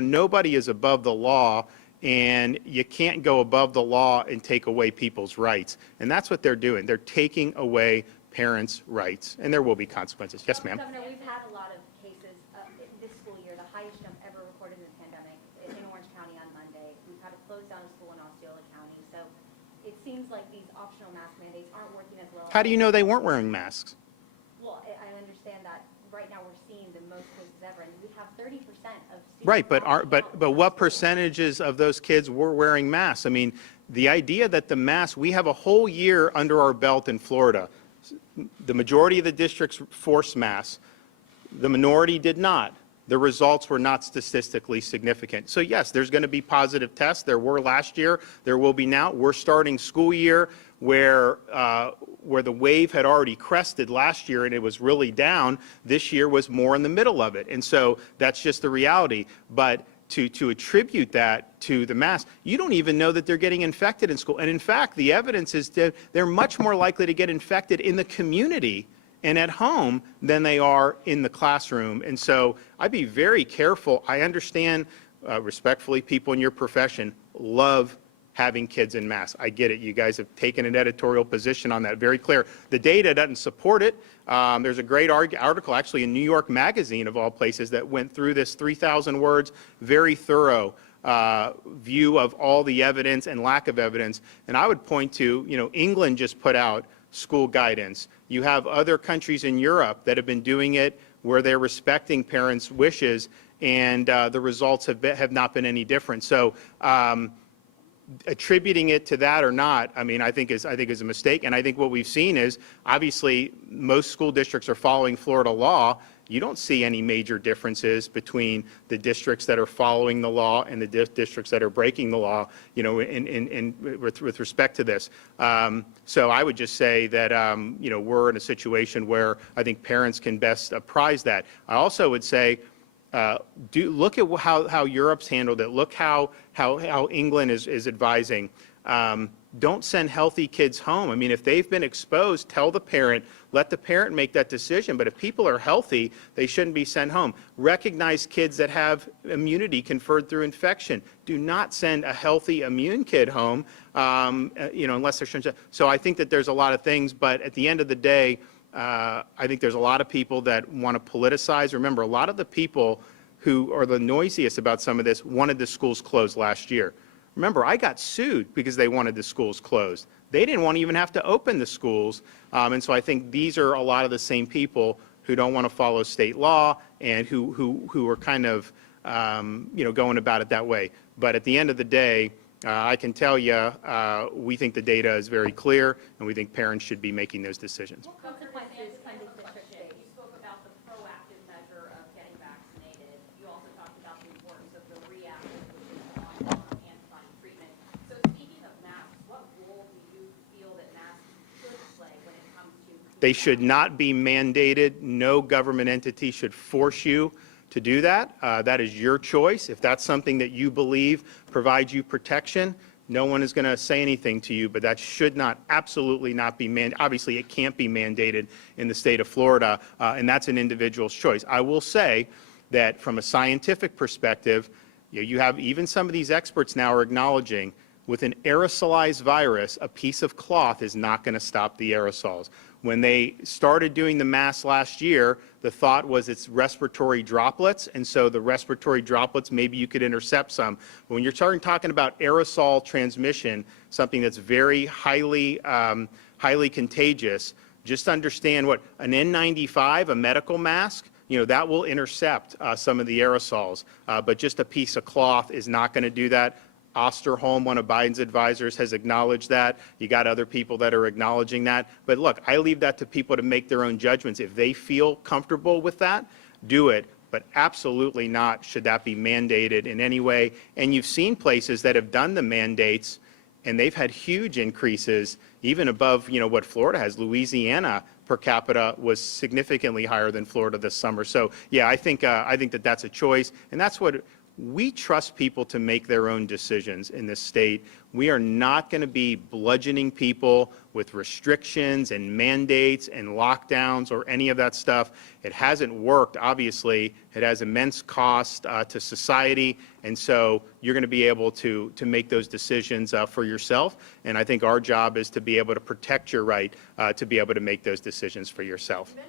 Nobody is above the law, and you can't go above the law and take away people's rights. And that's what they're doing. They're taking away parents' rights, and there will be consequences. Yes, ma'am. Governor, we've had a lot of cases this school year, the highest jump ever recorded in the pandemic in Orange County on Monday. We've had to close down a school in Osceola County. So it seems like these optional mask mandates aren't working as well. How do you know they weren't wearing masks? Well, I understand that right now we're seeing the most cases ever, and we have 30% of students. Right, but what percentages of those kids were wearing masks? I mean, the idea that the mask, we have a whole year under our belt in Florida. The majority of the districts forced masks. The minority did not. The results were not statistically significant. So yes, there's going to be positive tests. There were last year. There will be now. We're starting school year where the wave had already crested last year and it was really down. This year was more in the middle of it. And so that's just the reality. But to attribute that to the mask, you don't even know that they're getting infected in school. And in fact, the evidence is that they're much more likely to get infected in the community and at home than they are in the classroom. And so I'd be very careful. I understand, respectfully, people in your profession love having kids in masks. I get it. You guys have taken an editorial position on that, very clear. The data doesn't support it. There's a great article actually in New York Magazine, of all places, that went through this 3,000 words, very thorough view of all the evidence and lack of evidence. And I would point to, England just put out school guidance. You have other countries in Europe that have been doing it where they're respecting parents' wishes, and the results have not been any different. So attributing it to that or not, I think is a mistake. And I think what we've seen is, obviously, most school districts are following Florida law. You don't see any major differences between the districts that are following the law and the districts that are breaking the law, with respect to this. So I would just say that, we're in a situation where I think parents can best apprise that. I also would say, look at how Europe's handled it. Look how England is advising. Don't send healthy kids home. If they've been exposed, tell the parent, let the parent make that decision. But if people are healthy, they shouldn't be sent home. Recognize kids that have immunity conferred through infection. Do not send a healthy immune kid home, unless they're. So I think that there's a lot of things, but at the end of the day, I think there's a lot of people that want to politicize. Remember, a lot of the people who are the noisiest about some of this wanted the schools closed last year. Remember, I got sued because they wanted the schools closed. They didn't want to even have to open the schools. And so I think these are a lot of the same people who don't want to follow state law and who are kind of, going about it that way. But at the end of the day, I can tell you, we think the data is very clear, and we think parents should be making those decisions. What consequences can this district take? You spoke about the proactive measure of getting vaccinated. You also talked about the importance of the reactive, which is antibody treatment. So speaking of masks, what role do you feel that masks should play when it comes to? They should not be mandated. No government entity should force you to do that. That is your choice. If that's something that you believe provides you protection, no one is going to say anything to you, but that should not, absolutely not be mandated. Obviously, it can't be mandated in the state of Florida, and that's an individual's choice. I will say that from a scientific perspective, you have even some of these experts now are acknowledging with an aerosolized virus, a piece of cloth is not going to stop the aerosols. When they started doing the masks last year, the thought was it's respiratory droplets, and so the respiratory droplets, maybe you could intercept some. But when you're talking about aerosol transmission, something that's very highly contagious, just understand what an N95, a medical mask, that will intercept some of the aerosols. But just a piece of cloth is not going to do that. Osterholm, one of Biden's advisors, has acknowledged that. You got other people that are acknowledging that. But look, I leave that to people to make their own judgments. If they feel comfortable with that, do it. But absolutely not should that be mandated in any way. And you've seen places that have done the mandates, and they've had huge increases, even above what Florida has. Louisiana per capita was significantly higher than Florida this summer. So yeah, I think that that's a choice, and that's what we trust people to make their own decisions in this state. We are not going to be bludgeoning people with restrictions and mandates and lockdowns or any of that stuff. It hasn't worked, obviously. It has immense cost to society, and so you're going to be able to make those decisions for yourself. And I think our job is to be able to protect your right to be able to make those decisions for yourself.